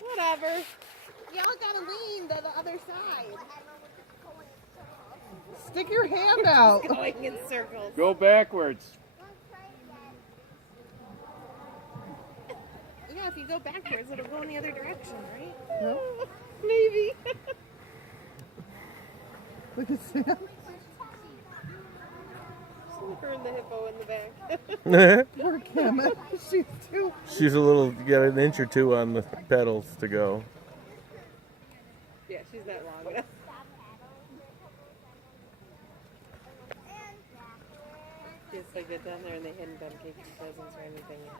Whatever. Y'all gotta lean to the other side. Stick your hand out. Going in circles. Go backwards. Yeah, if you go backwards, it'll go in the other direction, right? No? Maybe. Look at Sam. Her and the hippo in the back. Poor Kim. She's too. She's a little, got an inch or two on the pedals to go. Yeah, she's not long enough. Just like get down there and they hadn't done cakes and presents or anything yet.